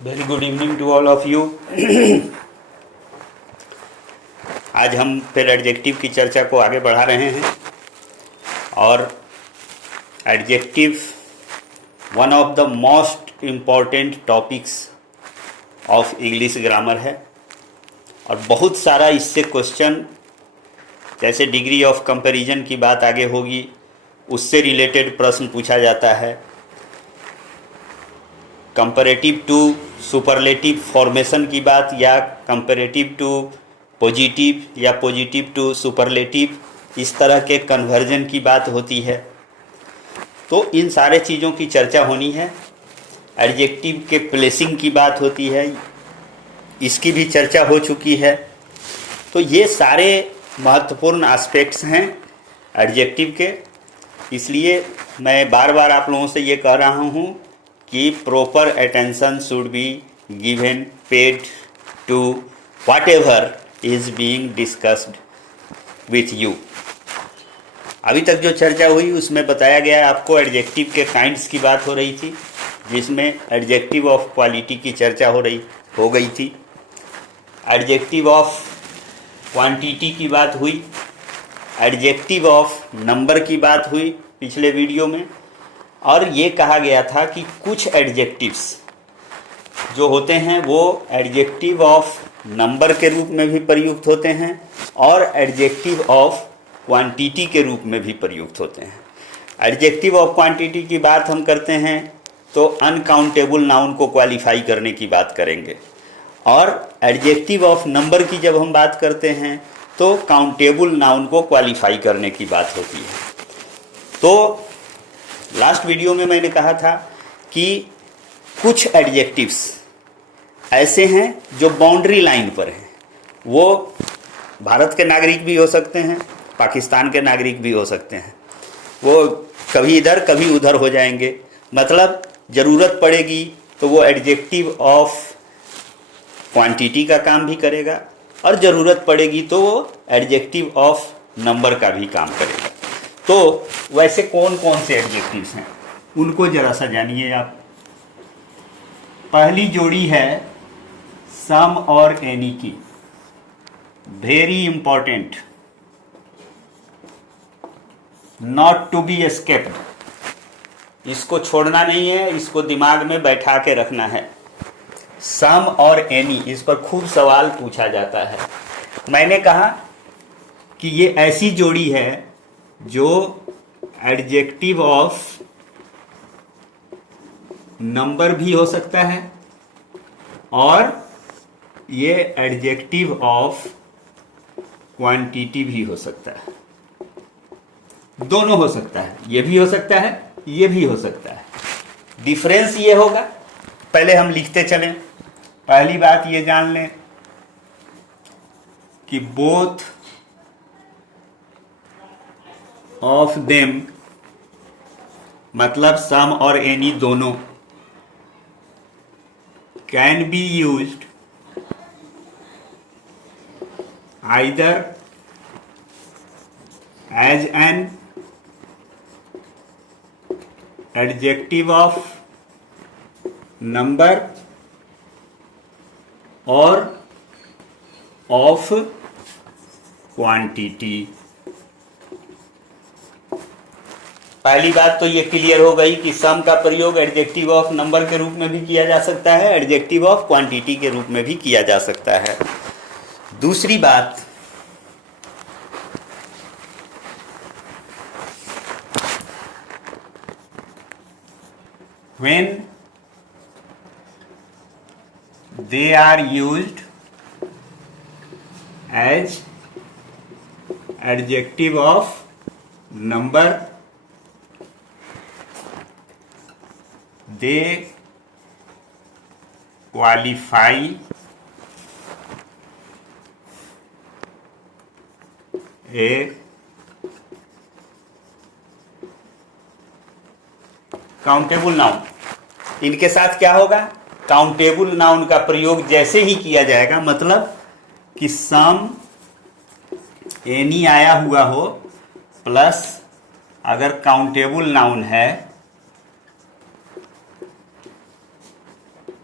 Very good evening to all of you. आज हम फिर एडजेक्टिव की चर्चा को आगे बढ़ा रहे हैं और adjective one of the most important topics of English grammar है और बहुत सारा इससे क्वेश्चन, जैसे डिग्री ऑफ कंपैरिजन की बात आगे होगी, उससे रिलेटेड प्रश्न पूछा जाता है। कंपैरेटिव टू सुपरलेटिव फॉर्मेशन की बात या कंपैरेटिव टू पॉजिटिव या पॉजिटिव टू सुपरलेटिव, इस तरह के कन्वर्जन की बात होती है। तो इन सारे चीज़ों की चर्चा होनी है। एडजेक्टिव के प्लेसिंग की बात होती है, इसकी भी चर्चा हो चुकी है। तो ये सारे महत्वपूर्ण एस्पेक्ट्स हैं एडजेक्टिव के, इसलिए मैं बार बार आप लोगों से ये कह रहा हूँ कि proper attention should be given paid to whatever is being discussed with you. अभी तक जो चर्चा हुई उसमें बताया गया आपको एडजेक्टिव के काइंड्स की बात हो रही थी, जिसमें एडजेक्टिव ऑफ क्वालिटी की चर्चा हो गई थी। एडजेक्टिव ऑफ क्वांटिटी की बात हुई, एडजेक्टिव ऑफ नंबर की बात हुई पिछले वीडियो में, और ये कहा गया था कि कुछ एडजेक्टिव्स जो होते हैं वो एडजेक्टिव ऑफ नंबर के रूप में भी प्रयुक्त होते हैं और एडजेक्टिव ऑफ क्वांटिटी के रूप में भी प्रयुक्त होते हैं। एडजेक्टिव ऑफ क्वांटिटी की बात हम करते हैं तो अनकाउंटेबल नाउन को क्वालिफाई करने की बात करेंगे, और एडजेक्टिव ऑफ नंबर की जब हम बात करते हैं तो काउंटेबल नाउन को क्वालिफाई करने की बात होती है। तो लास्ट वीडियो में मैंने कहा था कि कुछ एडजेक्टिव्स ऐसे हैं जो बाउंड्री लाइन पर हैं। वो भारत के नागरिक भी हो सकते हैं, पाकिस्तान के नागरिक भी हो सकते हैं। वो कभी इधर कभी उधर हो जाएंगे, मतलब ज़रूरत पड़ेगी तो वो एडजेक्टिव ऑफ क्वांटिटी का काम भी करेगा और ज़रूरत पड़ेगी तो वो एडजेक्टिव ऑफ नंबर का भी काम करेगा। तो वैसे कौन कौन से एडजेक्टिव्स हैं उनको ज़रा सा जानिए आप। पहली जोड़ी है सम और एनी की, very important, not to be escaped. इसको छोड़ना नहीं है, इसको दिमाग में बैठा के रखना है। सम और एनी, इस पर खूब सवाल पूछा जाता है। मैंने कहा कि ये ऐसी जोड़ी है जो एडजेक्टिव ऑफ नंबर भी हो सकता है और ये एडजेक्टिव ऑफ क्वांटिटी भी हो सकता है। दोनों हो सकता है, ये भी हो सकता है, ये भी हो सकता है। डिफरेंस ये होगा, पहले हम लिखते चलें। पहली बात ये जान लें कि बोथ ऑफ देम, मतलब सम और एनी दोनों, can be used either as an adjective of number और ऑफ क्वांटिटी। पहली बात तो ये क्लियर हो गई कि सम का प्रयोग एडजेक्टिव ऑफ नंबर के रूप में भी किया जा सकता है, एडजेक्टिव ऑफ क्वांटिटी के रूप में भी किया जा सकता है। दूसरी बात, when they are used as adjective of number, they qualify a countable noun. इनके साथ क्या होगा, काउंटेबल नाउन का प्रयोग जैसे ही किया जाएगा, मतलब कि सम एनी आया हुआ हो प्लस अगर काउंटेबल नाउन है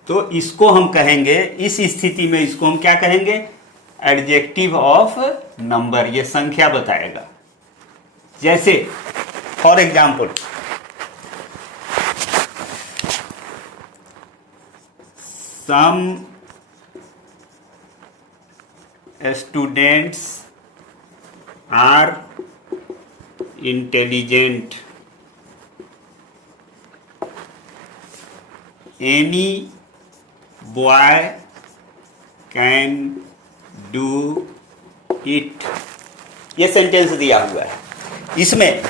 तो इसको हम कहेंगे, इस स्थिति में इसको हम क्या कहेंगे, एडजेक्टिव ऑफ नंबर। ये संख्या बताएगा। जैसे for example, some students are intelligent, any boy can do it. ये सेंटेंस दिया हुआ है, इसमें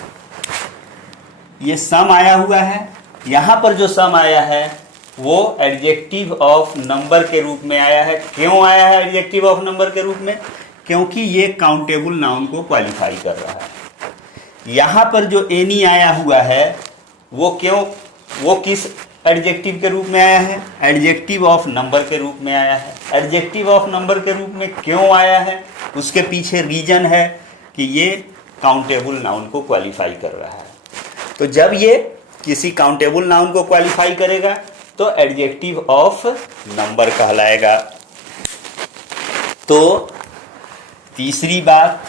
ये सम आया हुआ है। यहां पर जो सम आया है वो एडजेक्टिव ऑफ नंबर के रूप में आया है। क्यों आया है एडजेक्टिव ऑफ नंबर के रूप में? क्योंकि ये काउंटेबल नाउन को क्वालिफाई कर रहा है। यहां पर जो एनी आया हुआ है वो क्यों, वो किस एडजेक्टिव के रूप में आया है? एडजेक्टिव ऑफ नंबर के रूप में आया है। एडजेक्टिव ऑफ नंबर के रूप में क्यों आया है? उसके पीछे रीजन है कि ये काउंटेबल नाउन को क्वालिफाई कर रहा है। तो जब ये किसी काउंटेबल नाउन को क्वालिफाई करेगा तो एडजेक्टिव ऑफ नंबर कहलाएगा। तो तीसरी बात,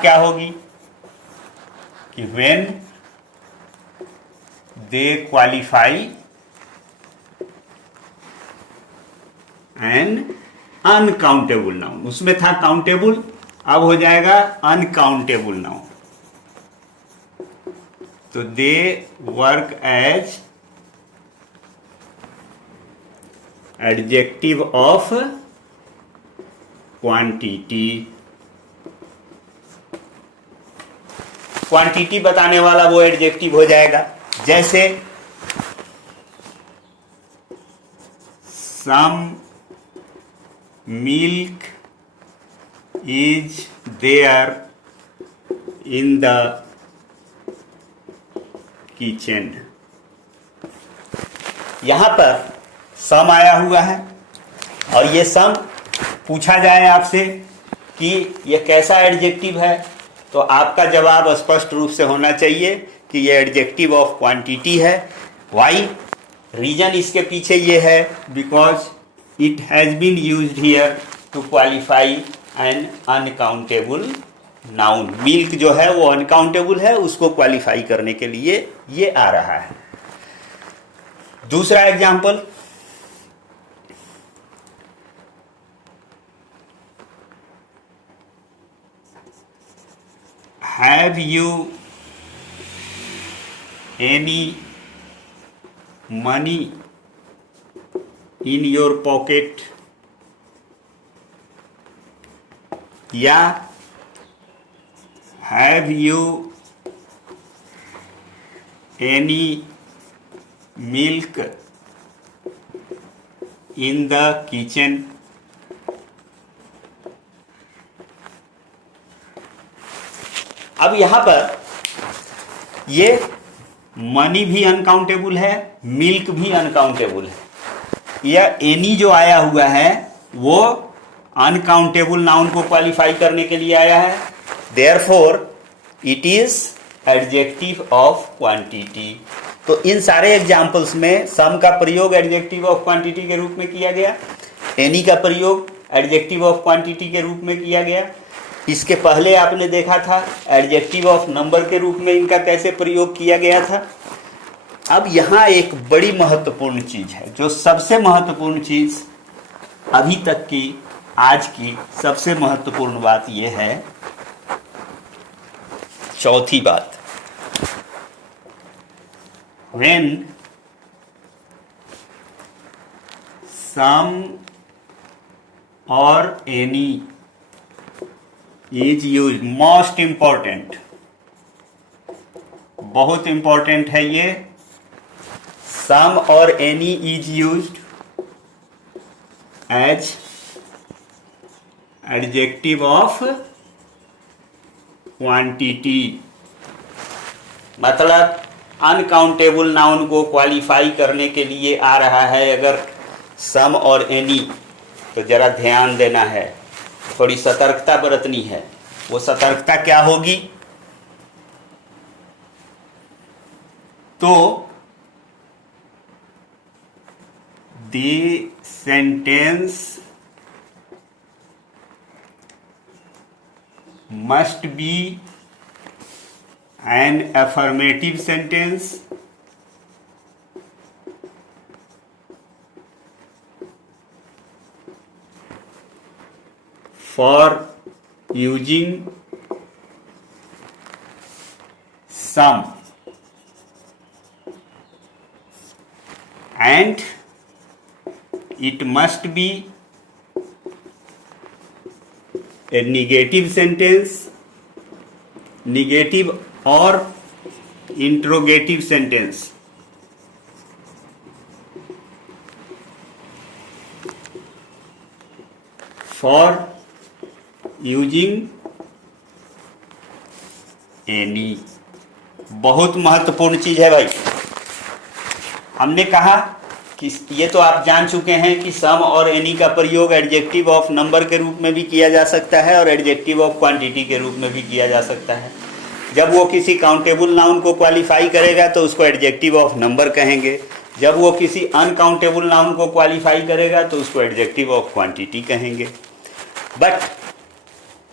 क्या होगी कि when they qualify an uncountable noun. उसमें था काउंटेबल, अब हो जाएगा अनकाउंटेबल नाउन। तो they work as adjective of quantity. Quantity बताने वाला वो एडजेक्टिव हो जाएगा। जैसे some milk is there in the kitchen. यहां पर सम आया हुआ है और ये सम पूछा जाए आपसे कि ये कैसा एडजेक्टिव है, तो आपका जवाब स्पष्ट रूप से होना चाहिए कि ये एडजेक्टिव ऑफ क्वांटिटी है। वाई? रीजन इसके पीछे ये है because it has been used here to qualify an uncountable noun. Milk जो है वो अनकाउंटेबल है, उसको क्वालिफाई करने के लिए ये आ रहा है। दूसरा example, have you any money in your pocket, या have you any milk in the kitchen. अब यहां पर ये मनी भी अनकाउंटेबल है, मिल्क भी अनकाउंटेबल है। यह एनी जो आया हुआ है वो अनकाउंटेबल नाउन को क्वालिफाई करने के लिए आया है। Therefore it is adjective of quantity. तो इन सारे एग्जाम्पल्स में सम का प्रयोग एडजेक्टिव ऑफ क्वांटिटी के रूप में किया गया, एनी का प्रयोग एडजेक्टिव ऑफ क्वांटिटी के रूप में किया गया। इसके पहले आपने देखा था एडजेक्टिव ऑफ नंबर के रूप में इनका कैसे प्रयोग किया गया था। अब यहाँ एक बड़ी महत्वपूर्ण चीज है, जो सबसे महत्वपूर्ण चीज अभी तक की, आज की सबसे महत्वपूर्ण बात यह है, चौथी बात, when some or any is used, most important, बहुत इंपॉर्टेंट है ये, सम और any is used as adjective of quantity. मतलब अनकाउंटेबल नाउन को क्वालिफाई करने के लिए आ रहा है अगर सम और एनी, तो जरा ध्यान देना है, थोड़ी सतर्कता बरतनी है। वो सतर्कता क्या होगी तो the sentence must be an affirmative sentence for using some and it must be a negative sentence, negative or interrogative sentence for using any। बहुत महत्वपूर्ण चीज है भाई। हमने कहा कि ये तो आप जान चुके हैं कि सम और एनी का प्रयोग एडजेक्टिव ऑफ नंबर के रूप में भी किया जा सकता है और एडजेक्टिव ऑफ क्वांटिटी के रूप में भी किया जा सकता है। जब वो किसी काउंटेबल नाउन को क्वालिफाई करेगा तो उसको एडजेक्टिव ऑफ नंबर कहेंगे, जब वो किसी अनकाउंटेबल नाउन को क्वालिफाई करेगा तो उसको एडजेक्टिव ऑफ क्वांटिटी कहेंगे। बट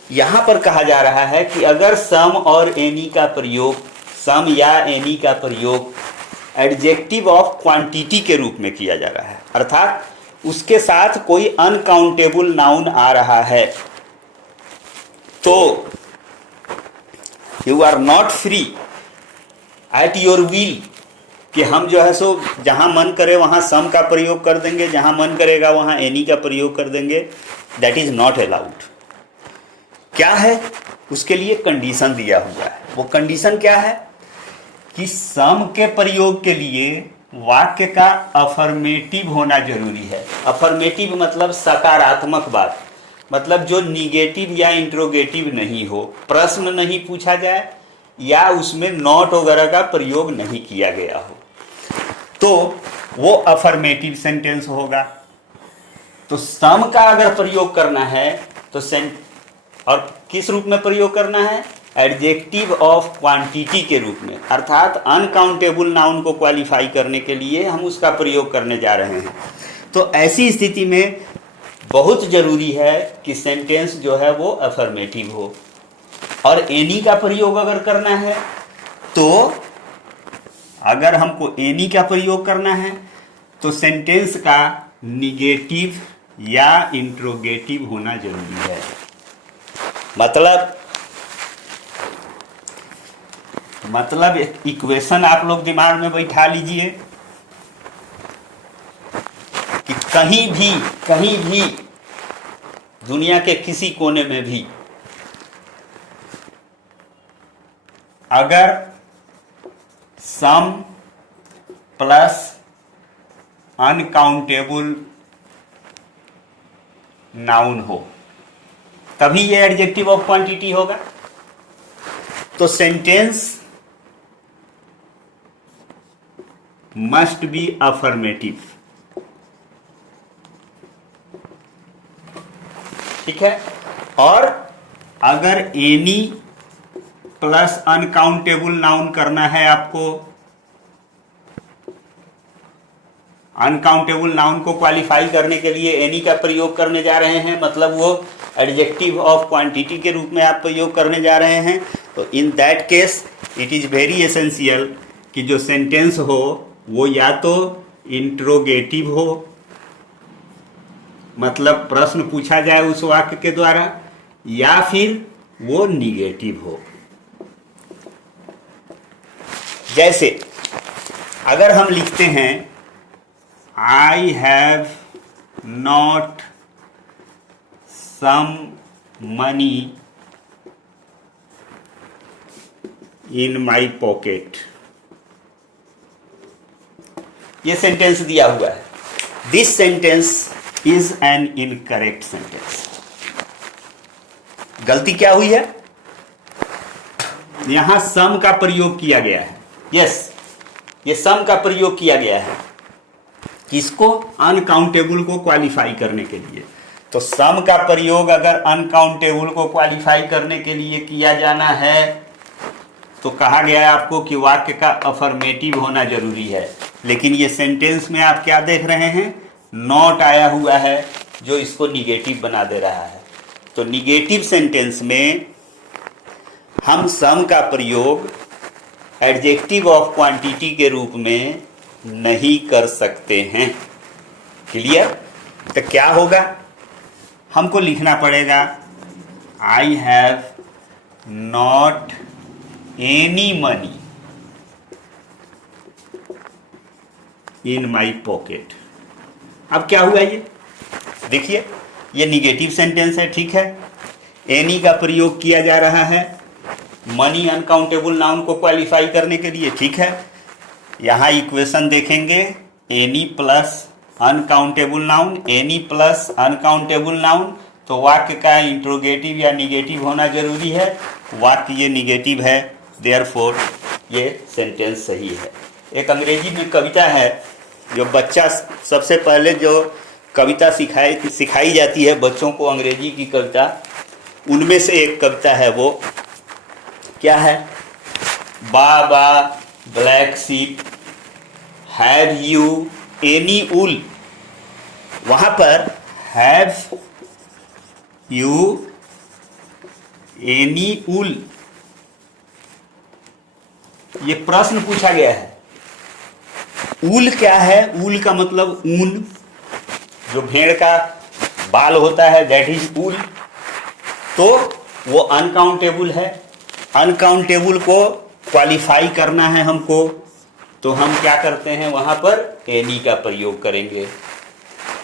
यहाँ पर कहा जा रहा है कि अगर सम और एनी का प्रयोग, सम या एनी का प्रयोग एडजेक्टिव ऑफ क्वांटिटी के रूप में किया जा रहा है, अर्थात उसके साथ कोई अनकाउंटेबल नाउन आ रहा है, तो you are not free at your will कि हम जो है सो जहां मन करे वहां सम का प्रयोग कर देंगे, जहां मन करेगा वहां एनी का प्रयोग कर देंगे। That is not allowed. क्या है? उसके लिए कंडीशन दिया हुआ है। वो कंडीशन क्या है कि सम के प्रयोग के लिए वाक्य का अफर्मेटिव होना जरूरी है। अफर्मेटिव मतलब सकारात्मक बात, मतलब जो निगेटिव या इंट्रोगेटिव नहीं हो, प्रश्न नहीं पूछा जाए या उसमें नॉट वगैरह का प्रयोग नहीं किया गया हो, तो वो अफर्मेटिव सेंटेंस होगा। तो सम का अगर प्रयोग करना है तो और किस रूप में प्रयोग करना है? एडजेक्टिव ऑफ क्वांटिटी के रूप में, अर्थात अनकाउंटेबल नाउन को क्वालिफाई करने के लिए हम उसका प्रयोग करने जा रहे हैं। तो ऐसी स्थिति में बहुत जरूरी है कि सेंटेंस जो है वो अफर्मेटिव हो। और एनी का प्रयोग अगर करना है तो अगर हमको एनी का प्रयोग करना है तो सेंटेंस का निगेटिव या इंट्रोगेटिव होना जरूरी है। मतलब एक इक्वेशन आप लोग दिमाग में बैठा लीजिए कि कहीं भी दुनिया के किसी कोने में भी अगर सम प्लस अनकाउंटेबल नाउन हो तभी ये एडजेक्टिव ऑफ क्वांटिटी होगा। तो सेंटेंस मस्ट बी अफर्मेटिव। ठीक है। और अगर एनी प्लस अनकाउंटेबल नाउन करना है आपको, अनकाउंटेबल नाउन को क्वालिफाई करने के लिए एनी का प्रयोग करने जा रहे हैं, मतलब वो एडजेक्टिव ऑफ क्वांटिटी के रूप में आप प्रयोग करने जा रहे हैं, तो in that case it is very essential कि जो सेंटेंस हो वो या तो इंट्रोगेटिव हो, मतलब प्रश्न पूछा जाए उस वाक्य के द्वारा, या फिर वो निगेटिव हो। जैसे अगर हम लिखते हैं I have not some money in my pocket, ये सेंटेंस दिया हुआ है। This sentence is an incorrect sentence. गलती क्या हुई है? यहां सम का प्रयोग किया गया है। यस, ये सम का प्रयोग किया गया है किसको? अनकाउंटेबल को क्वालिफाई करने के लिए। तो सम का प्रयोग अगर अनकाउंटेबल को क्वालिफाई करने के लिए किया जाना है तो कहा गया है आपको कि वाक्य का अफर्मेटिव होना जरूरी है, लेकिन ये सेंटेंस में आप क्या देख रहे हैं, नॉट आया हुआ है जो इसको निगेटिव बना दे रहा है। तो निगेटिव सेंटेंस में हम सम का प्रयोग एडजेक्टिव ऑफ क्वांटिटी के रूप में नहीं कर सकते हैं। क्लियर? तो क्या होगा, हमको लिखना पड़ेगा आई have not any money in my pocket. अब क्या हुआ, ये देखिए ये निगेटिव सेंटेंस है, ठीक है। एनी का प्रयोग किया जा रहा है मनी अनकाउंटेबल नाउन को क्वालिफाई करने के लिए, ठीक है। यहाँ इक्वेशन देखेंगे, any plus uncountable noun, any plus uncountable noun, तो वाक्य का इंट्रोगेटिव या निगेटिव होना जरूरी है। वाक्य ये निगेटिव है, देयरफॉर ये सेंटेंस सही है। एक अंग्रेजी में कविता है, जो बच्चा सबसे पहले जो कविता सिखाई जाती है बच्चों को, अंग्रेजी की कविता, उनमें से एक कविता है, वो क्या है, baa baa black sheep have you any wool. वहां पर हैव यू एनी वूल, ये प्रश्न पूछा गया है। ऊल क्या है, ऊल का मतलब ऊन, जो भेड़ का बाल होता है, दैट इज ऊल। तो वो अनकाउंटेबल है, अनकाउंटेबल को क्वालिफाई करना है हमको, तो हम क्या करते हैं, वहां पर एनी का प्रयोग करेंगे।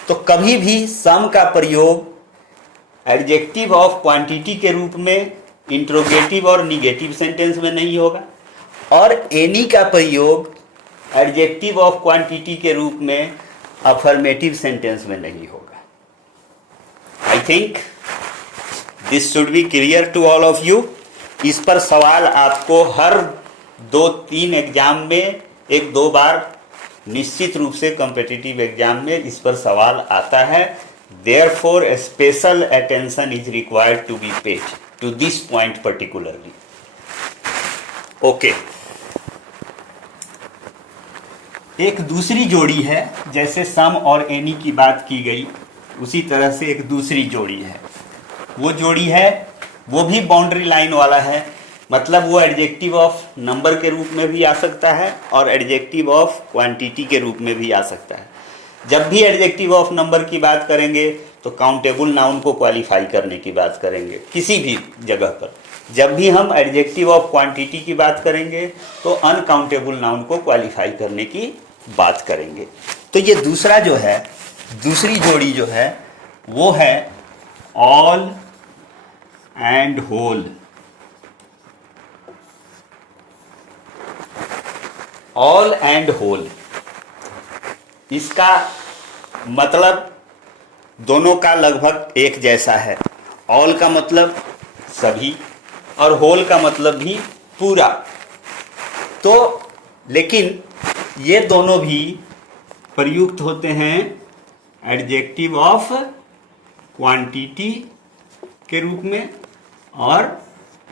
तो कभी भी सम का प्रयोग एडजेक्टिव ऑफ क्वांटिटी के रूप में इंट्रोगेटिव और निगेटिव सेंटेंस में नहीं होगा, और एनी का प्रयोग एडजेक्टिव ऑफ क्वांटिटी के रूप में अफर्मेटिव सेंटेंस में नहीं होगा। I think this should be clear to all of you. इस पर सवाल आपको हर 2-3 एग्जाम में 1-2 बार निश्चित रूप से कॉम्पिटिटिव एग्जाम में इस पर सवाल आता है। Therefore special attention is required to be paid to this point particularly. Okay, एक दूसरी जोड़ी है, जैसे सम और एनी की बात की गई, उसी तरह से एक दूसरी जोड़ी है। वो जोड़ी है, वो भी बाउंड्री लाइन वाला है, मतलब वो एडजेक्टिव ऑफ नंबर के रूप में भी आ सकता है और एडजेक्टिव ऑफ क्वांटिटी के रूप में भी आ सकता है। जब भी एडजेक्टिव ऑफ नंबर की बात करेंगे तो काउंटेबल नाउन को क्वालिफाई करने की बात करेंगे किसी भी जगह पर। जब भी हम एडजेक्टिव ऑफ क्वांटिटी की बात करेंगे तो अनकाउंटेबल नाउन को क्वालिफाई करने की बात करेंगे। तो ये दूसरा जो है, दूसरी जोड़ी जो है, वो है all and whole. All and whole, इसका मतलब दोनों का लगभग एक जैसा है। ऑल का मतलब सभी और होल का मतलब भी पूरा। तो लेकिन ये दोनों भी प्रयुक्त होते हैं एडजेक्टिव ऑफ क्वांटिटी के रूप में और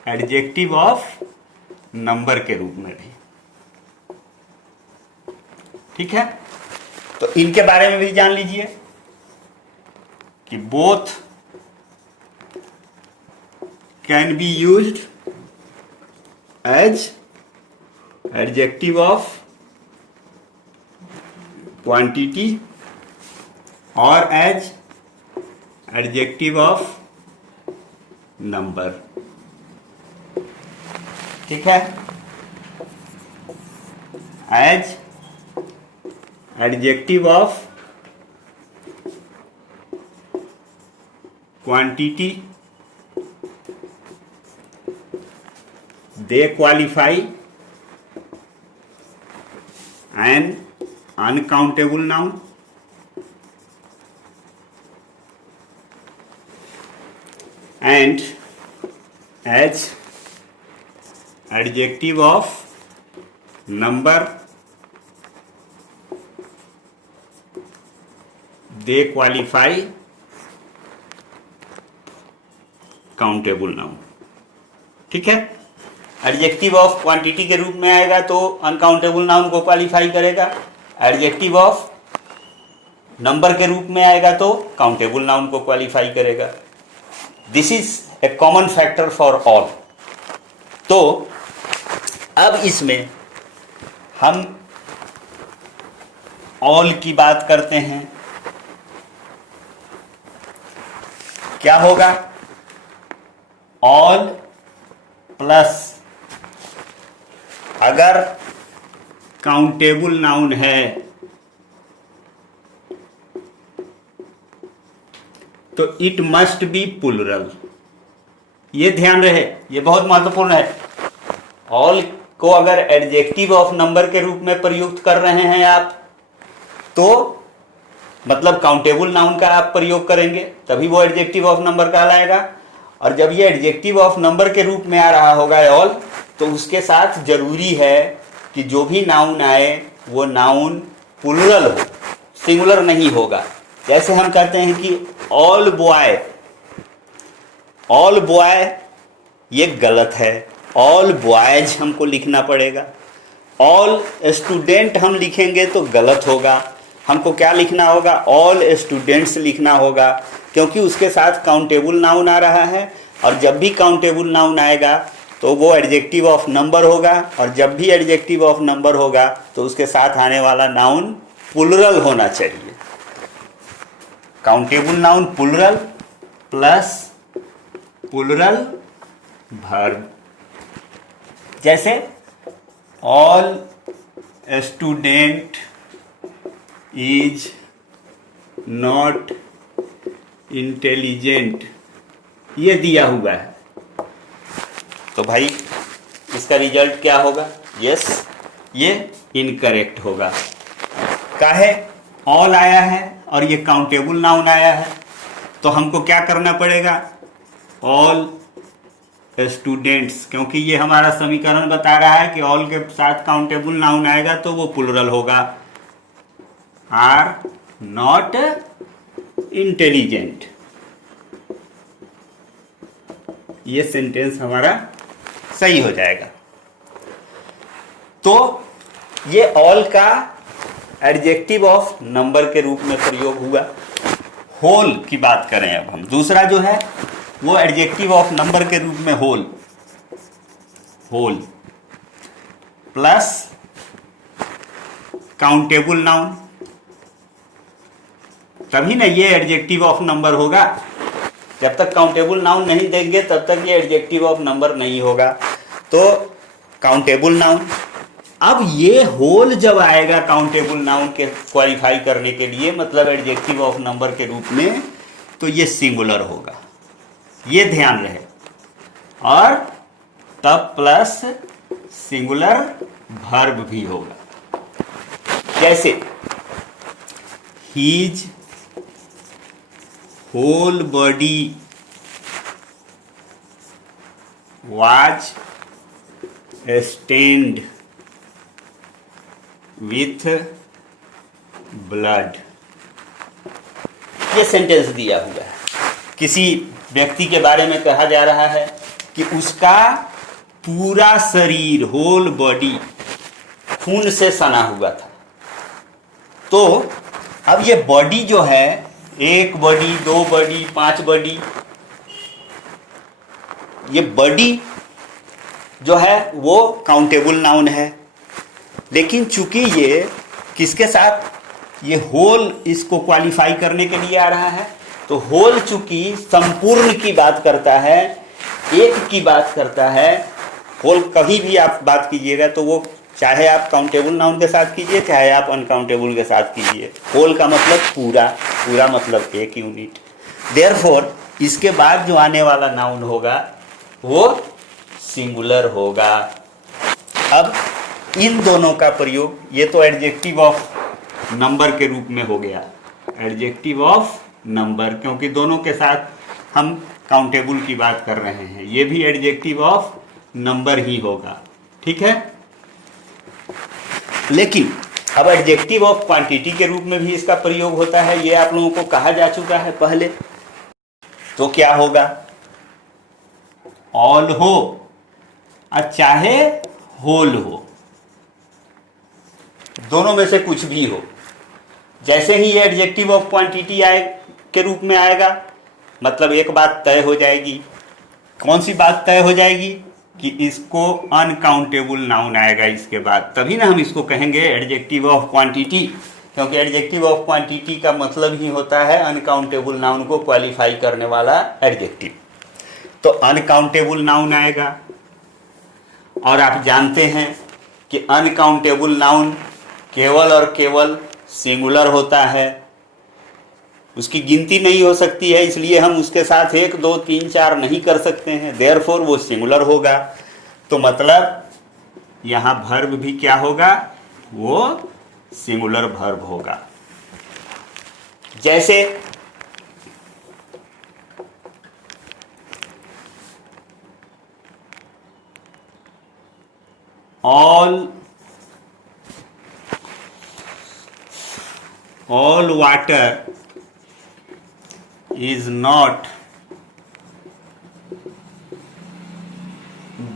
एडजेक्टिव ऑफ नंबर के रूप में भी, ठीक है। तो इनके बारे में भी जान लीजिए कि both can be used as adjective of quantity और एज एडजेक्टिव ऑफ नंबर, ठीक है। As adjective of quantity they qualify an uncountable noun and as adjective of number they qualify countable noun, ठीक है। एडजेक्टिव ऑफ क्वांटिटी के रूप में आएगा तो अनकाउंटेबल नाउन को क्वालिफाई करेगा, एडजेक्टिव ऑफ नंबर के रूप में आएगा तो काउंटेबल नाउन को क्वालिफाई करेगा। This is a common factor for all. तो अब इसमें हम ऑल की बात करते हैं। क्या होगा? ऑल प्लस अगर काउंटेबल नाउन है तो इट मस्ट बी प्लूरल। ये ध्यान रहे, ये बहुत महत्वपूर्ण है। ऑल को अगर एडजेक्टिव ऑफ नंबर के रूप में प्रयुक्त कर रहे हैं आप तो मतलब काउंटेबल नाउन का आप प्रयोग करेंगे तभी वो एडजेक्टिव ऑफ नंबर कहलाएगा। और जब ये एडजेक्टिव ऑफ नंबर के रूप में आ रहा होगा ऑल, तो उसके साथ जरूरी है कि जो भी नाउन आए वो नाउन प्लूरल हो, सिंगुलर नहीं होगा। जैसे हम कहते हैं कि ऑल बॉय, ये गलत है, ऑल बॉयज हमको लिखना पड़ेगा। ऑल स्टूडेंट हम लिखेंगे तो गलत होगा, हमको क्या लिखना होगा? ऑल स्टूडेंट्स लिखना होगा, क्योंकि उसके साथ काउंटेबल नाउन आ रहा है। और जब भी काउंटेबल नाउन आएगा तो वो एडजेक्टिव ऑफ नंबर होगा, और जब भी एडजेक्टिव ऑफ नंबर होगा तो उसके साथ आने वाला नाउन प्लूरल होना चाहिए। Countable noun plural plus plural verb. जैसे all student is not intelligent, ये दिया हुआ है, तो भाई इसका रिजल्ट क्या होगा? यस, ये इनकरेक्ट होगा। काहे? ऑल आया है और ये काउंटेबल नाउन आया है, तो हमको क्या करना पड़ेगा? ऑल स्टूडेंट्स, क्योंकि ये हमारा समीकरण बता रहा है कि ऑल के साथ काउंटेबल नाउन आएगा तो वो प्लूरल होगा, आर नॉट इंटेलिजेंट। ये सेंटेंस हमारा सही हो जाएगा। तो ये ऑल का एडजेक्टिव ऑफ नंबर के रूप में प्रयोग हुआ। होल की बात करें अब हम, दूसरा जो है वो एडजेक्टिव ऑफ नंबर के रूप में होल प्लस काउंटेबल नाउन, तभी ना ये एडजेक्टिव ऑफ नंबर होगा। जब तक काउंटेबल नाउन नहीं देंगे तब तक ये एडजेक्टिव ऑफ नंबर नहीं होगा। तो काउंटेबल नाउन, अब ये होल जब आएगा काउंटेबल नाउन के क्वालिफाई करने के लिए, मतलब एडजेक्टिव ऑफ नंबर के रूप में, तो ये सिंगुलर होगा, ये ध्यान रहे। और तब प्लस सिंगुलर वर्ब भी होगा। जैसे his whole body was stained with blood, ये सेंटेंस दिया हुआ है। किसी व्यक्ति के बारे में कहा जा रहा है कि उसका पूरा शरीर, होल बॉडी, खून से सना हुआ था। तो अब ये बॉडी जो है, एक बॉडी, दो बॉडी, 5 बॉडी, ये बॉडी जो है वो काउंटेबल नाउन है। लेकिन चूंकि ये किसके साथ, ये होल इसको क्वालिफाई करने के लिए आ रहा है, तो होल चूंकि संपूर्ण की बात करता है, एक की बात करता है। होल कहीं भी आप बात कीजिएगा तो वो चाहे आप काउंटेबल नाउन के साथ कीजिए, चाहे आप अनकाउंटेबल के साथ कीजिए, होल का मतलब पूरा, पूरा मतलब एक यूनिट। देयरफॉर इसके बाद जो आने वाला नाउन होगा वो सिंगुलर होगा। अब इन दोनों का प्रयोग, ये तो एडजेक्टिव ऑफ नंबर के रूप में हो गया, एडजेक्टिव ऑफ नंबर, क्योंकि दोनों के साथ हम काउंटेबल की बात कर रहे हैं, ये भी एडजेक्टिव ऑफ नंबर ही होगा, ठीक है। लेकिन अब एडजेक्टिव ऑफ क्वांटिटी के रूप में भी इसका प्रयोग होता है, ये आप लोगों को कहा जा चुका है पहले। तो क्या होगा? ऑल हो और चाहे होल हो, दोनों में से कुछ भी हो। जैसे ही ये एडजेक्टिव ऑफ क्वांटिटी आए के रूप में आएगा, मतलब एक बात तय हो जाएगी। कौन सी बात तय हो जाएगी? कि इसको अनकाउंटेबल नाउन आएगा इसके बाद, तभी ना हम इसको कहेंगे एडजेक्टिव ऑफ क्वांटिटी, क्योंकि एडजेक्टिव ऑफ क्वांटिटी का मतलब ही होता है अनकाउंटेबल नाउन को क्वालिफाई करने वाला एडजेक्टिव। तो अनकाउंटेबल नाउन आएगा, और आप जानते हैं कि अनकाउंटेबल नाउन केवल और केवल सिंगुलर होता है, उसकी गिनती नहीं हो सकती है, इसलिए हम उसके साथ 1 2 3 4 नहीं कर सकते हैं, देयरफॉर वो सिंगुलर होगा। तो मतलब यहाँ वर्ब भी क्या होगा? वो सिंगुलर वर्ब होगा। जैसे all water is not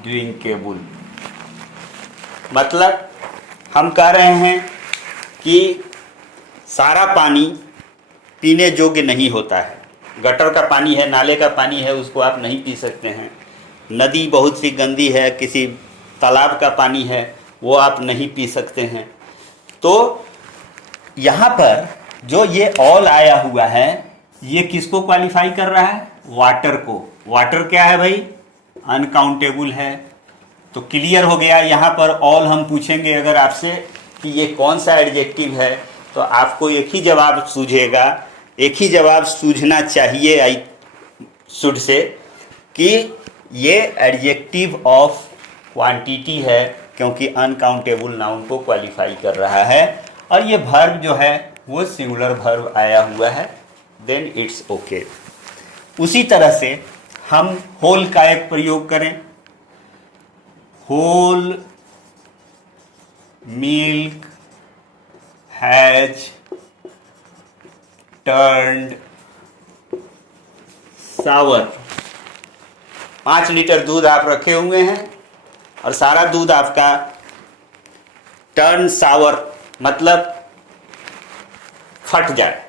drinkable। मतलब हम कह रहे हैं कि सारा पानी पीने योग्य नहीं होता है। गटर का पानी है, नाले का पानी है, उसको आप नहीं पी सकते हैं। नदी बहुत सी गंदी है, किसी तालाब का पानी है, वो आप नहीं पी सकते हैं। तो यहाँ पर जो ये ऑल आया हुआ है, ये किसको क्वालिफाई कर रहा है? वाटर को। वाटर क्या है भाई? अनकाउंटेबल है। तो क्लियर हो गया। यहाँ पर ऑल हम पूछेंगे अगर आपसे कि ये कौन सा एडजेक्टिव है, तो आपको एक ही जवाब सूझेगा, एक ही जवाब सूझना चाहिए आई शुड से, कि ये एडजेक्टिव ऑफ क्वांटिटी है, क्योंकि अनकाउंटेबल नाउन को क्वालिफाई कर रहा है, और ये वर्ब जो है वो सिंगुलर वर्ब आया हुआ है, देन इट्स ओके। उसी तरह से हम होल का एक प्रयोग करें। Whole milk has turned sour. 5 litre दूध आप रखे हुए हैं और सारा दूध आपका टर्न सावर मतलब फट जाए।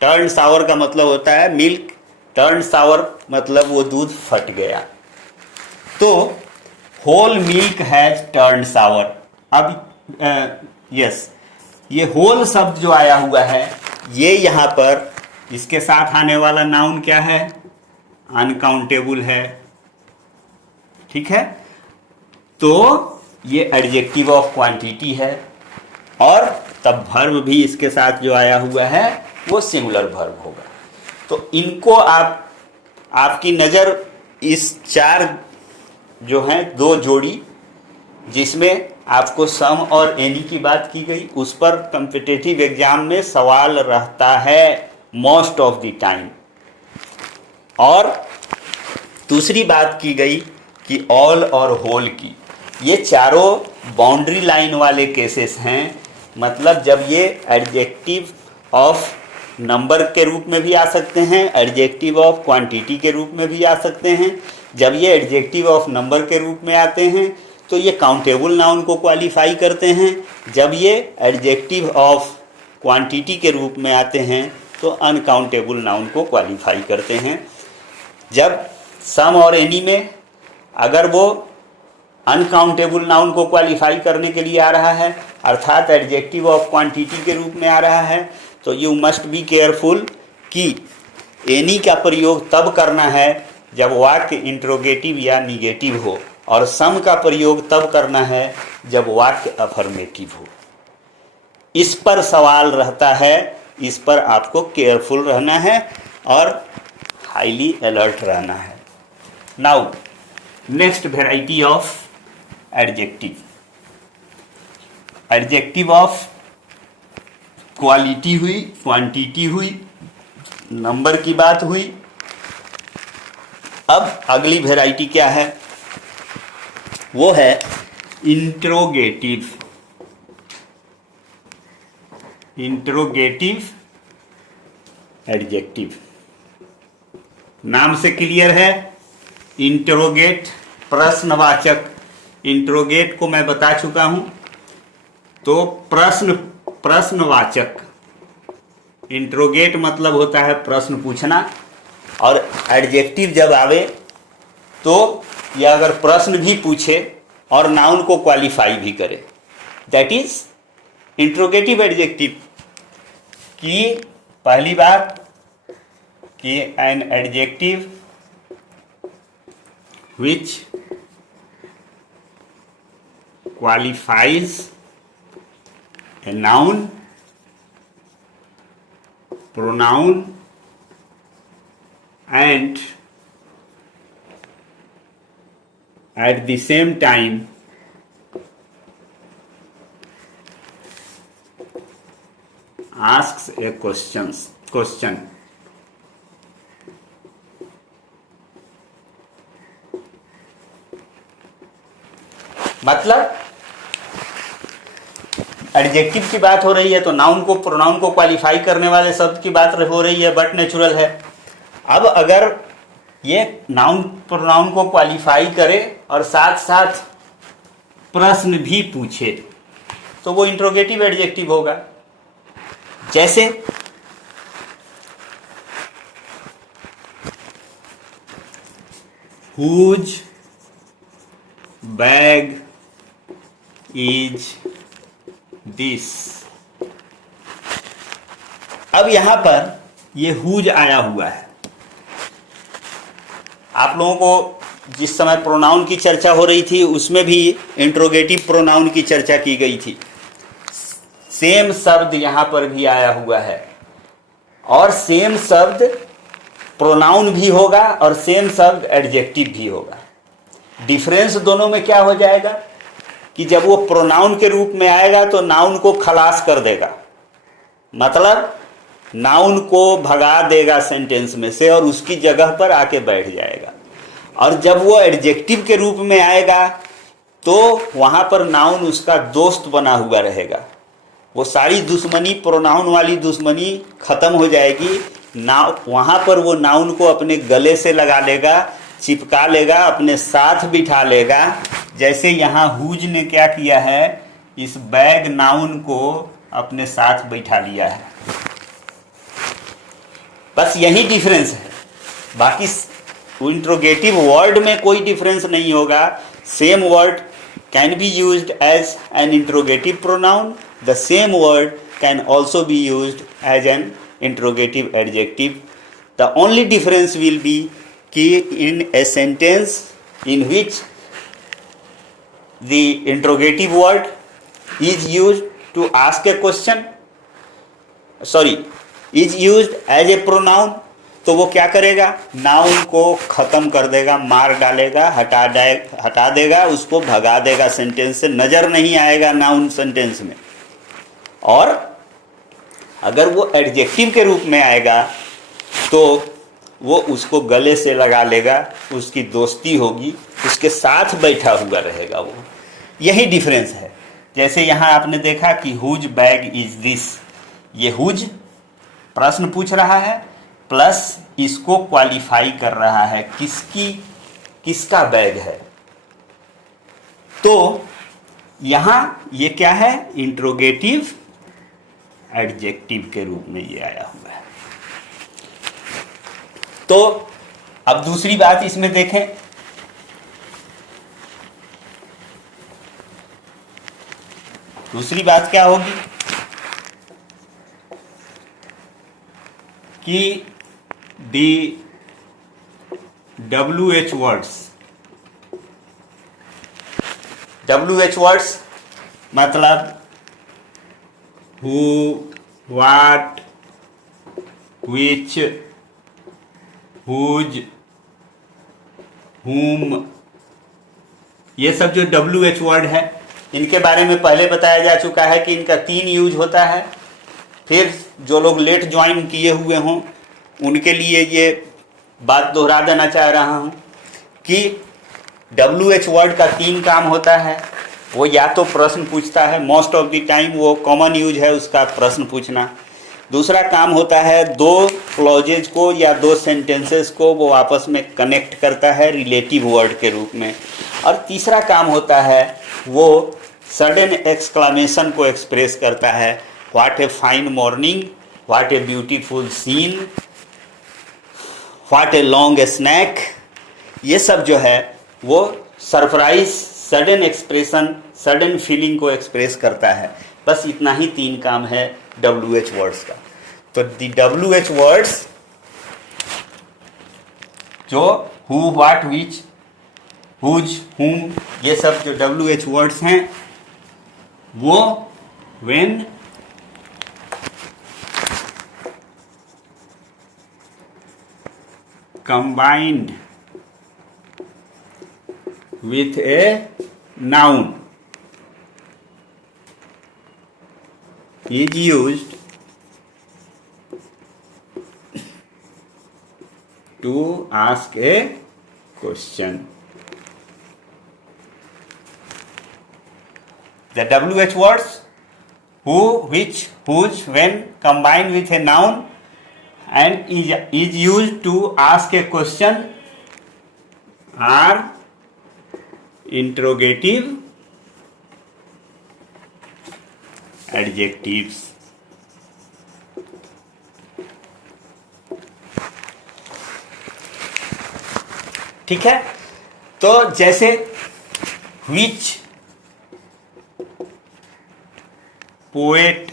टर्न सावर का मतलब होता है मिल्क, टर्न सावर मतलब वो दूध फट गया। तो होल मिल्क हैज टर्न सावर। अब यस, ये होल शब्द जो आया हुआ है, ये यहाँ पर इसके साथ आने वाला नाउन क्या है? अनकाउंटेबल है। ठीक है, तो ये एडजेक्टिव ऑफ क्वांटिटी है, और तब वर्ब भी इसके साथ जो आया हुआ है वो सिंगुलर वर्ब होगा। तो इनको आपकी नज़र इस 4 जो हैं 2 जोड़ी, जिसमें आपको सम और एनी की बात की गई, उस पर कॉम्पिटिटिव एग्जाम में सवाल रहता है मोस्ट ऑफ द टाइम। और दूसरी बात की गई कि ऑल और होल की, ये चारों बाउंड्री लाइन वाले केसेस हैं। मतलब जब ये एडजेक्टिव ऑफ नंबर के रूप में भी आ सकते हैं, एडजेक्टिव ऑफ क्वांटिटी के रूप में भी आ सकते हैं। जब ये एडजेक्टिव ऑफ नंबर के रूप में आते हैं तो ये काउंटेबल नाउन को क्वालिफाई करते हैं। जब ये एडजेक्टिव ऑफ क्वांटिटी के रूप में आते हैं तो अनकाउंटेबल नाउन को क्वालिफाई करते हैं। जब सम और एनी में अगर वो अनकाउंटेबल नाउन को क्वालिफाई करने के लिए आ रहा है, अर्थात एडजेक्टिव ऑफ क्वांटिटी के रूप में आ रहा है, तो यू मस्ट बी केयरफुल कि एनी का प्रयोग तब करना है जब वाक्य इंट्रोगेटिव या निगेटिव हो, और सम का प्रयोग तब करना है जब वाक्य अफर्मेटिव हो। इस पर सवाल रहता है, इस पर आपको केयरफुल रहना है और हाईली अलर्ट रहना है। Now next variety of adjective, adjective of quality हुई, क्वांटिटी हुई, नंबर की बात हुई। अब अगली वेराइटी क्या है? वो है इंट्रोगेटिव। इंट्रोगेटिव एडजेक्टिव, नाम से क्लियर है। इंट्रोगेट प्रश्नवाचक, इंट्रोगेट को मैं बता चुका हूं। तो प्रश्नवाचक, इंट्रोगेट मतलब होता है प्रश्न पूछना, और एडजेक्टिव जब आवे तो यह अगर प्रश्न भी पूछे और नाउन को क्वालिफाई भी करे, दैट इज इंट्रोगेटिव एडजेक्टिव। कि पहली बात कि an adjective which qualifies a noun, pronoun and at the same time asks a question। मतलब एडजेक्टिव की बात हो रही है तो नाउन को प्रोनाउन को क्वालिफाई करने वाले शब्द की बात हो रही है, बट नेचुरल है। अब अगर ये नाउन प्रोनाउन को क्वालिफाई करे और साथ साथ प्रश्न भी पूछे तो वो इंट्रोगेटिव एडजेक्टिव होगा। जैसे whose bag is this। अब यहां पर ये हुज आया हुआ है। आप लोगों को जिस समय प्रोनाउन की चर्चा हो रही थी उसमें भी इंट्रोगेटिव प्रोनाउन की चर्चा की गई थी। सेम शब्द यहां पर भी आया हुआ है, और सेम शब्द प्रोनाउन भी होगा और सेम शब्द एडजेक्टिव भी होगा। डिफरेंस दोनों में क्या हो जाएगा कि जब वो प्रोनाउन के रूप में आएगा तो नाउन को खलास कर देगा, मतलब नाउन को भगा देगा सेंटेंस में से और उसकी जगह पर आके बैठ जाएगा। और जब वो एडजेक्टिव के रूप में आएगा तो वहां पर नाउन उसका दोस्त बना हुआ रहेगा। वो सारी दुश्मनी, प्रोनाउन वाली दुश्मनी खत्म हो जाएगी। वहां पर वो नाउन को अपने गले से लगा लेगा, चिपका लेगा, अपने साथ बिठा लेगा। जैसे यहाँ हुज ने क्या किया है, इस बैग नाउन को अपने साथ बैठा लिया है। बस यही डिफरेंस है, बाकी इंट्रोगेटिव वर्ड में कोई डिफरेंस नहीं होगा। Same word can be used as an interrogative pronoun, the same word can also be used as an interrogative adjective. The only difference will be कि in a sentence in which the interrogative word is used to ask a question, is used as a pronoun, तो वो क्या करेगा, noun को खत्म कर देगा, मार डालेगा, हटा देगा, उसको भगा देगा सेंटेंस से, नजर नहीं आएगा नाउन सेंटेंस में। और अगर वो एडजेक्टिव के रूप में आएगा तो वो उसको गले से लगा लेगा, उसकी दोस्ती होगी, उसके साथ बैठा हुआ रहेगा वो। यही डिफरेंस है। जैसे यहाँ आपने देखा कि हुज बैग इज दिस, ये हुज प्रश्न पूछ रहा है प्लस इसको क्वालिफाई कर रहा है किसका बैग है। तो यहाँ ये क्या है, इंट्रोगेटिव एडजेक्टिव के रूप में ये आया हुआ है। तो अब दूसरी बात इसमें देखें, दूसरी बात क्या होगी कि दी WH वर्ड्स मतलब who, what, which, whose, whom, ये सब जो WH वर्ड है इनके बारे में पहले बताया जा चुका है कि इनका 3 यूज होता है। फिर जो लोग लेट ज्वाइन किए हुए हों उनके लिए ये बात दोहरा देना चाह रहा हूँ कि WH वर्ड का 3 काम होता है। वो या तो प्रश्न पूछता है, मोस्ट ऑफ द टाइम वो कॉमन यूज है उसका प्रश्न पूछना। दूसरा काम होता है दो क्लॉजेज को या दो सेंटेंसेस को वो आपस में कनेक्ट करता है रिलेटिव वर्ड के रूप में। और तीसरा काम होता है वो सडन एक्सक्लामेशन को एक्सप्रेस करता है, what a fine morning, what a beautiful scene, what a long snake. ये सब जो है वो surprise, sudden expression, sudden feeling को एक्सप्रेस करता है। बस इतना ही 3 काम है WH वर्ड्स का। तो दी WH वर्ड्स जो हु, व्हाट, विच, हुज, हुम, ये सब जो WH वर्ड्स हैं वो when combined with a noun is used to ask a question. The WH words who, which, whose, when combined with a noun and is used to ask a question are interrogative adjectives. ठीक है, तो जैसे which poet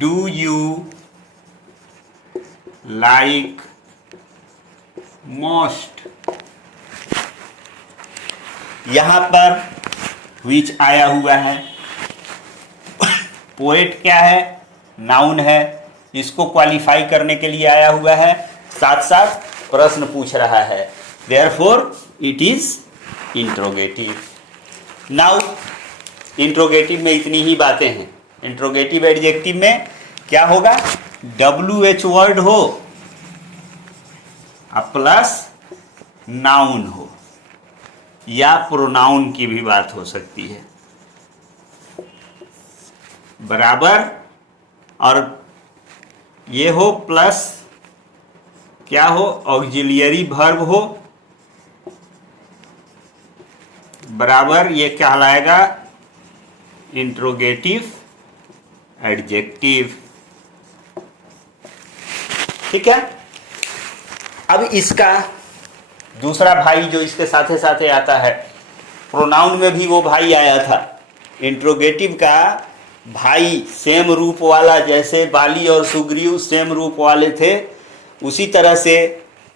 do you like most, यहां पर which आया हुआ है। Poet क्या है? नाउन है, इसको क्वालिफाई करने के लिए आया हुआ है, साथ साथ प्रश्न पूछ रहा है, therefore it is interrogative. Now interrogative में इतनी ही बातें हैं। इंट्रोगेटिव एडजेक्टिव में क्या होगा? WH वर्ड हो प्लस नाउन हो, या प्रोनाउन की भी बात हो सकती है, बराबर। और ये हो प्लस क्या हो? ऑक्सिलियरी वर्ब हो, बराबर ये कहलाएगा इंट्रोगेटिव एडजेक्टिव। ठीक है, अब इसका दूसरा भाई जो इसके साथे साथे आता है, प्रोनाउन में भी वो भाई आया था। इंट्रोगेटिव का भाई सेम रूप वाला, जैसे बाली और सुग्रीव सेम रूप वाले थे, उसी तरह से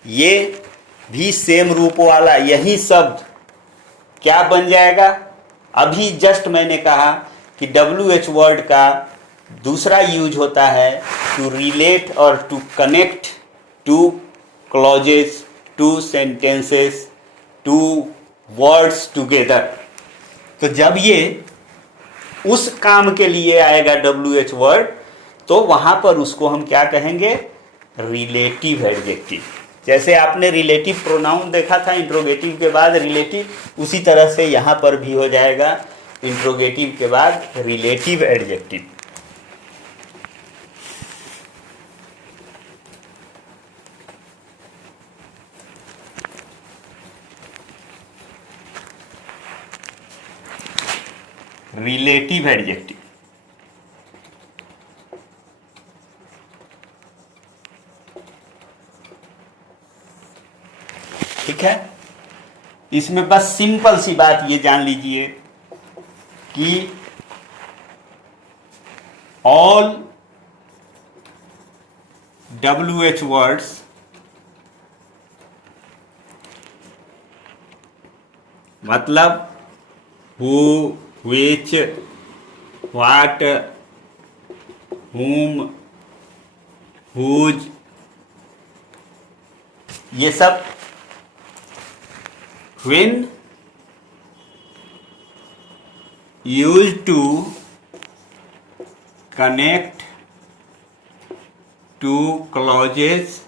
ये भी सेम रूप वाला यही शब्द क्या बन जाएगा? अभी जस्ट मैंने कहा कि WH वर्ड का दूसरा यूज होता है टू रिलेट और to connect two clauses, two sentences, two words together. तो जब ये उस काम के लिए आएगा WH वर्ड, तो वहां पर उसको हम क्या कहेंगे? Relative adjective. जैसे आपने रिलेटिव प्रोनाउन देखा था इंट्रोगेटिव के बाद रिलेटिव, उसी तरह से यहां पर भी हो जाएगा इंट्रोगेटिव के बाद रिलेटिव एडजेक्टिव। रिलेटिव एडजेक्टिव, ठीक है। इसमें बस सिंपल सी बात ये जान लीजिए कि ऑल WH वर्ड्स मतलब who, which, what, whom, whose, ये सब when used to connect to clauses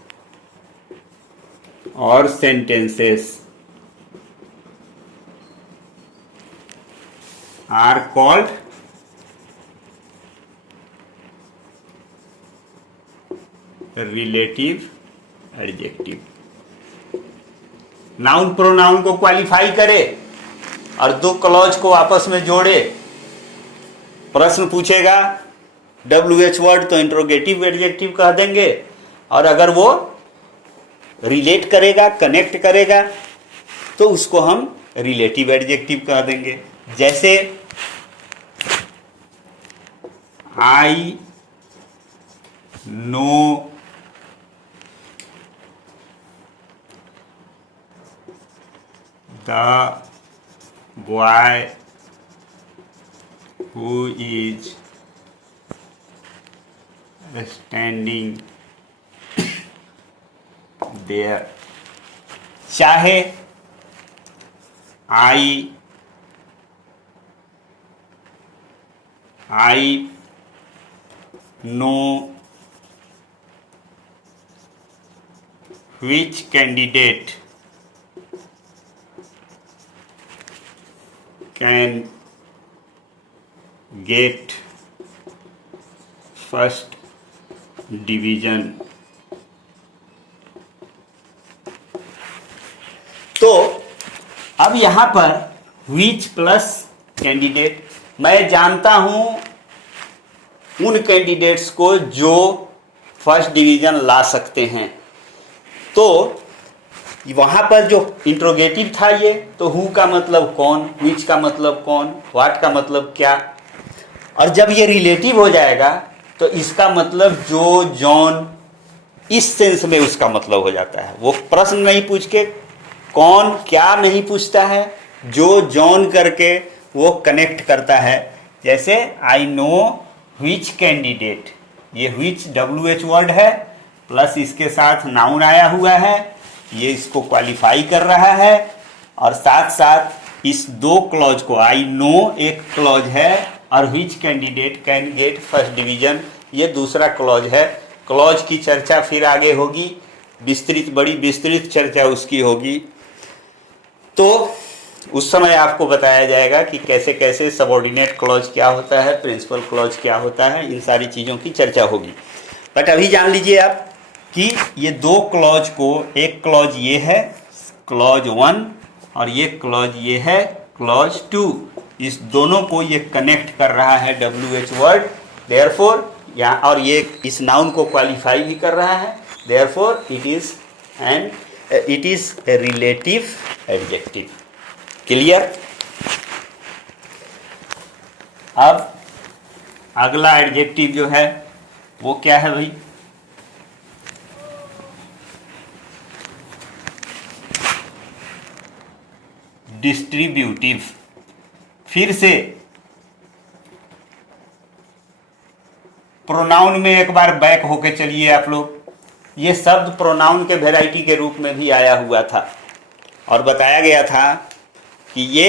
or sentences are called relative adjective. Noun pronoun को क्वालिफाई करे और दो क्लॉज को आपस में जोड़े। प्रश्न पूछेगा WH वर्ड तो इंट्रोगेटिव एडजेक्टिव कह देंगे, और अगर वो रिलेट करेगा, कनेक्ट करेगा, तो उसको हम रिलेटिव एडजेक्टिव कह देंगे। जैसे I know the boy who is standing there. चाहे I know which candidate can get first division। तो अब यहां पर which प्लस कैंडिडेट, मैं जानता हूं उन कैंडिडेट्स को जो फर्स्ट डिवीजन ला सकते हैं। तो वहां पर जो इंट्रोगेटिव था ये, तो हु का मतलब कौन, विच का मतलब कौन, व्हाट का मतलब क्या। और जब ये रिलेटिव हो जाएगा तो इसका मतलब जो, जॉन, इस सेंस में उसका मतलब हो जाता है। वो प्रश्न नहीं पूछ के कौन क्या नहीं पूछता है, जो, जॉन करके वो कनेक्ट करता है। जैसे आई नो व्हिच कैंडिडेट, ये व्हिच WH वर्ड है प्लस इसके साथ नाउन आया हुआ है, ये इसको क्वालिफाई कर रहा है, और साथ साथ इस दो क्लॉज को, आई नो एक क्लॉज है और which candidate can get first division ये दूसरा क्लॉज है। क्लॉज की चर्चा फिर आगे होगी, विस्तृत, बड़ी विस्तृत चर्चा उसकी होगी। तो उस समय आपको बताया जाएगा कि कैसे कैसे सबऑर्डिनेट क्लॉज क्या होता है, प्रिंसिपल क्लॉज क्या होता है, इन सारी चीज़ों की चर्चा होगी। बट अभी जान लीजिए आप कि ये दो क्लॉज को, एक क्लॉज ये है क्लॉज 1 और ये क्लॉज ये है क्लॉज 2, इस दोनों को ये कनेक्ट कर रहा है WH वर्ड। देयरफॉर यहाँ, और ये इस नाउन को क्वालिफाई भी कर रहा है, therefore it is a relative adjective. Clear. अब अगला एडजेक्टिव जो है वो क्या है भाई, डिस्ट्रीब्यूटिव। फिर से प्रोनाउन में एक बार बैक होके चलिए आप लोग। ये शब्द प्रोनाउन के वैरायटी के रूप में भी आया हुआ था और बताया गया था कि ये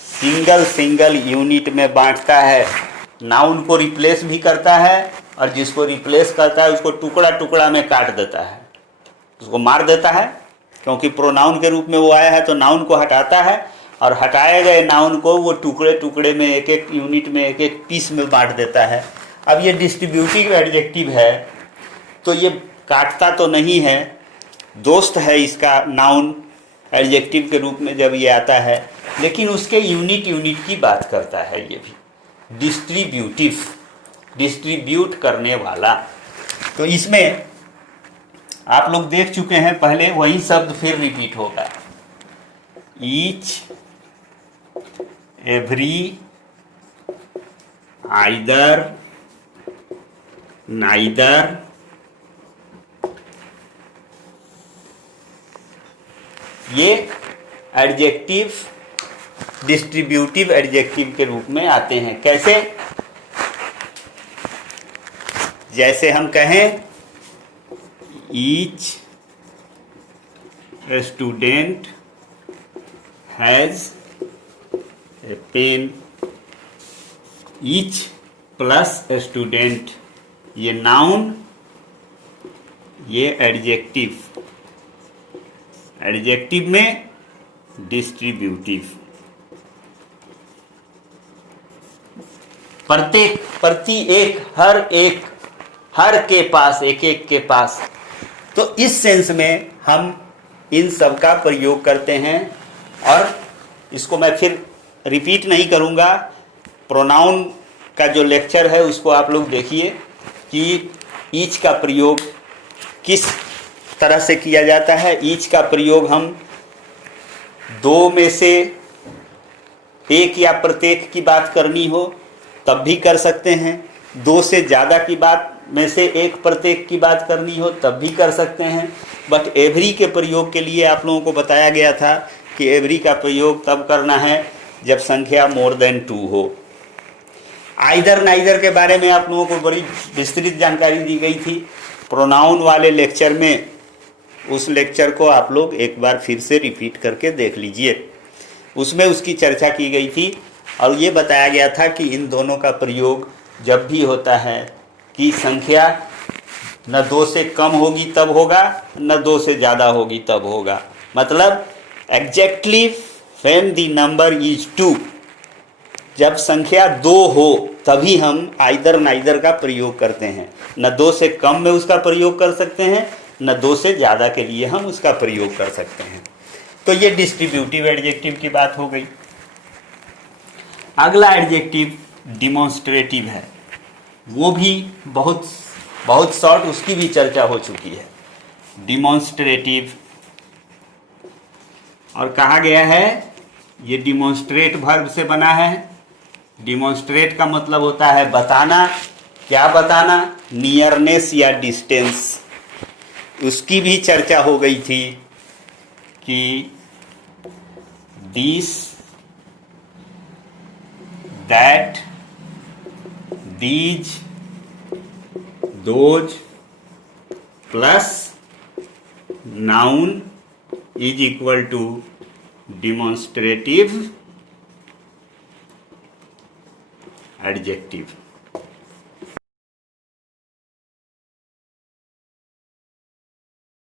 सिंगल यूनिट में बांटता है, नाउन को रिप्लेस भी करता है और जिसको रिप्लेस करता है उसको टुकड़ा टुकड़ा में काट देता है, उसको मार देता है, क्योंकि प्रोनाउन के रूप में वो आया है तो नाउन को हटाता है और हटाए गए नाउन को वो टुकड़े टुकड़े में, एक एक यूनिट में, एक एक पीस में बांट देता है। अब ये डिस्ट्रीब्यूटिव एडजेक्टिव है तो ये काटता तो नहीं है, दोस्त है इसका नाउन एडजेक्टिव के रूप में जब ये आता है, लेकिन उसके यूनिट की बात करता है। ये भी डिस्ट्रीब्यूटिव, डिस्ट्रीब्यूट करने वाला। तो इसमें आप लोग देख चुके हैं पहले, वही शब्द फिर रिपीट होगा, ईच, एवरी, आइदर, नाइदर, ये एडजेक्टिव डिस्ट्रीब्यूटिव एडजेक्टिव के रूप में आते हैं। कैसे? जैसे हम कहें each student has a pen, each plus student, ये नाउन, ये एडजेक्टिव, एडजेक्टिव में डिस्ट्रीब्यूटिव। प्रत्येक, प्रति एक, हर एक हर के पास, एक एक के पास। तो इस सेंस में हम इन सब का प्रयोग करते हैं। और इसको मैं फिर रिपीट नहीं करूँगा। प्रोनाउन का जो लेक्चर है उसको आप लोग देखिए कि ईच का प्रयोग किस तरह से किया जाता है। ईच का प्रयोग हम दो में से एक या प्रत्येक की बात करनी हो तब भी कर सकते हैं। दो से ज़्यादा की बात में से एक प्रत्येक की बात करनी हो तब भी कर सकते हैं। बट एवरी के प्रयोग के लिए आप लोगों को बताया गया था कि एवरी का प्रयोग तब करना है जब संख्या मोर देन 2 हो। आइदर नाइदर के बारे में आप लोगों को बड़ी विस्तृत जानकारी दी गई थी प्रोनाउन वाले लेक्चर में। उस लेक्चर को आप लोग एक बार फिर से रिपीट करके देख लीजिए। उसमें उसकी चर्चा की गई थी और ये बताया गया था कि इन दोनों का प्रयोग जब भी होता है कि संख्या न 2 से कम होगी तब होगा, न 2 से ज़्यादा होगी तब होगा। मतलब exactly when the number is 2, जब संख्या 2 हो तभी हम आइदर नाइदर का प्रयोग करते हैं। न 2 से कम में उसका प्रयोग कर सकते हैं, न 2 से ज़्यादा के लिए हम उसका प्रयोग कर सकते हैं। तो ये डिस्ट्रीब्यूटिव एडजेक्टिव की बात हो गई। अगला एडजेक्टिव डिमॉन्स्ट्रेटिव है। वो भी बहुत शॉर्ट, उसकी भी चर्चा हो चुकी है। डिमॉन्स्ट्रेटिव, और कहा गया है ये डिमॉन्स्ट्रेट वर्ब से बना है। डिमॉन्स्ट्रेट का मतलब होता है बताना। क्या बताना? नियरनेस या डिस्टेंस। उसकी भी चर्चा हो गई थी कि this, that, these, those plus noun is equal to demonstrative adjective.